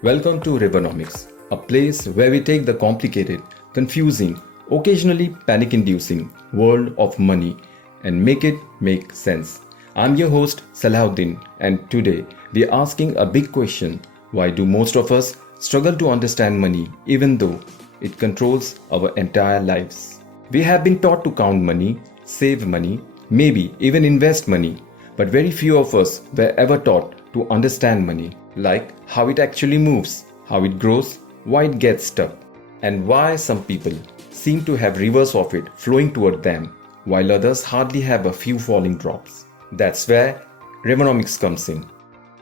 Welcome to Rivonomics, a place where we take the complicated, confusing, occasionally panic-inducing world of money and make it make sense. I'm your host Salhauddin, and today we are asking a big question: why do most of us struggle to understand money even though it controls our entire lives? We have been taught to count money, save money, maybe even invest money, but very few of us were ever taught to understand money, like how it actually moves, how it grows, why it gets stuck, and why some people seem to have rivers of it flowing toward them, while others hardly have a few falling drops. That's where Rivonomics comes in.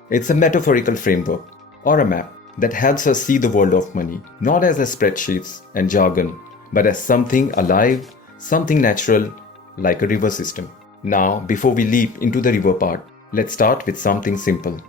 It's a metaphorical framework, or a map, that helps us see the world of money, not as a spreadsheets and jargon, but as something alive, something natural, like a river system. Now, before we leap into the river part, let's start with something simple.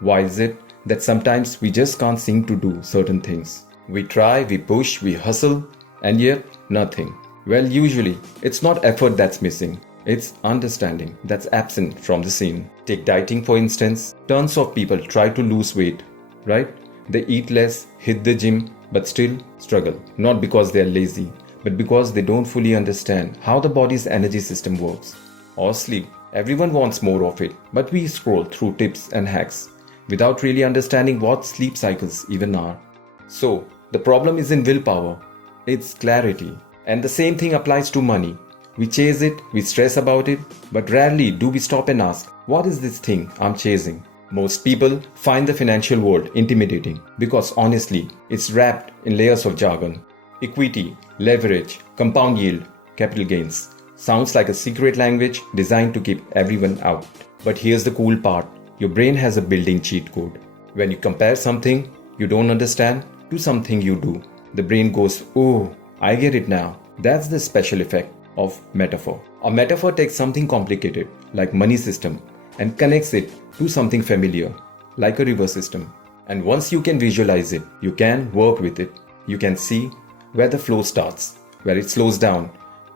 Why is it that sometimes we just can't seem to do certain things? We try, we push, we hustle, and yet nothing. Well, usually it's not effort that's missing, it's understanding that's absent from the scene. Take dieting for instance. Tons of people try to lose weight, right? They eat less, hit the gym, but still struggle. Not because they're lazy, but because they don't fully understand how the body's energy system works. Or sleep. Everyone wants more of it, but we scroll through tips and hacks without really understanding what sleep cycles even are. So, the problem isn't willpower, it's clarity. And the same thing applies to money. We chase it, we stress about it, but rarely do we stop and ask, what is this thing I'm chasing? Most people find the financial world intimidating because honestly, it's wrapped in layers of jargon. Equity, leverage, compound yield, capital gains. Sounds like a secret language designed to keep everyone out. But here's the cool part. Your brain has a built-in cheat code. When you compare something you don't understand to something you do, the brain goes, oh, I get it now. That's the special effect of metaphor. A metaphor takes something complicated, like money system, and connects it to something familiar, like a river system. And once you can visualize it, you can work with it. You can see where the flow starts, where it slows down,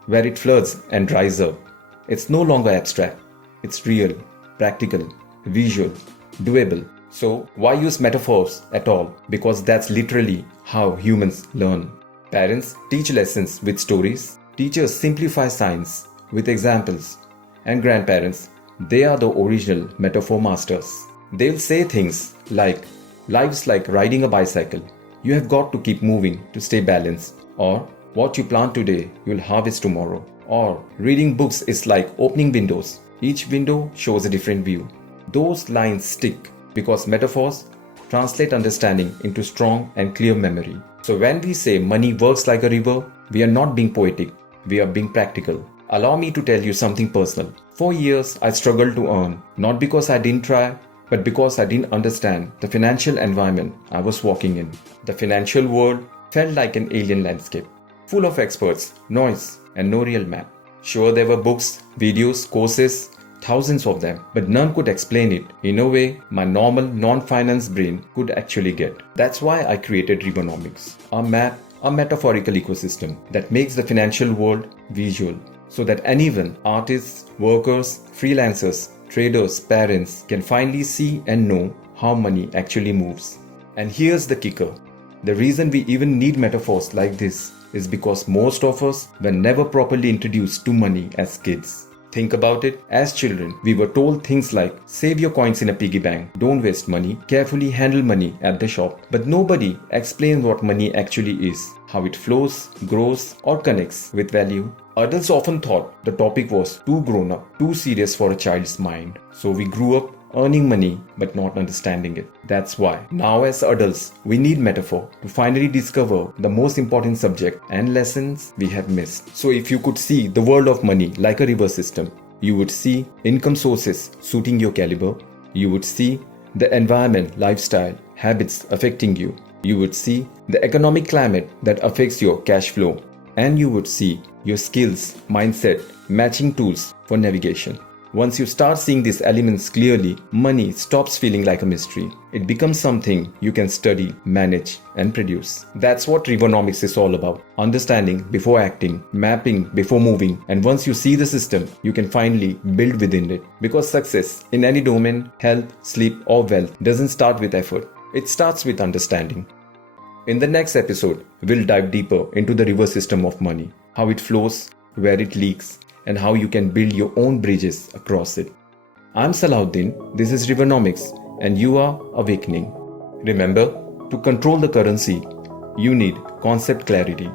where it floods and dries up. It's no longer abstract. It's real, practical, visual, doable. So why use metaphors at all? Because that's literally how humans learn. Parents teach lessons with stories. Teachers simplify science with examples. And grandparents, they are the original metaphor masters. They'll say things like, life's like riding a bicycle. You have got to keep moving to stay balanced. Or, what you plant today, you'll harvest tomorrow. Or, reading books is like opening windows. Each window shows a different view. Those lines stick because metaphors translate understanding into strong and clear memory. So when we say money works like a river, we are not being poetic, we are being practical. Allow me to tell you something personal. For years, I struggled to earn, not because I didn't try, but because I didn't understand the financial environment I was walking in. The financial world felt like an alien landscape, full of experts, noise, and no real map. Sure, there were books, videos, courses, thousands of them, but none could explain it in a way my normal non-finance brain could actually get. That's why I created Rivonomics, a map, a metaphorical ecosystem that makes the financial world visual, so that anyone, artists, workers, freelancers, traders, parents, can finally see and know how money actually moves. And here's the kicker. The reason we even need metaphors like this is because most of us were never properly introduced to money as kids. Think about it. As children, we were told things like, save your coins in a piggy bank, don't waste money, carefully handle money at the shop. But nobody explains what money actually is, how it flows, grows, or connects with value. Adults often thought the topic was too grown up, too serious for a child's mind. So we grew up earning money but not understanding it. That's why now as adults we need metaphor to finally discover the most important subject and lessons we have missed. So if you could see the world of money like a river system, you would see income sources suiting your caliber, you would see the environment, lifestyle, habits affecting you, you would see the economic climate that affects your cash flow, and you would see your skills, mindset, matching tools for navigation. Once you start seeing these elements clearly, money stops feeling like a mystery. It becomes something you can study, manage, and produce. That's what Rivonomics is all about. Understanding before acting, mapping before moving, and once you see the system, you can finally build within it. Because success in any domain, health, sleep, or wealth doesn't start with effort. It starts with understanding. In the next episode, we'll dive deeper into the river system of money, how it flows, where it leaks, and how you can build your own bridges across it. I'm Salhauddin, this is Rivonomics, and you are awakening. Remember, to control the currency, you need concept clarity.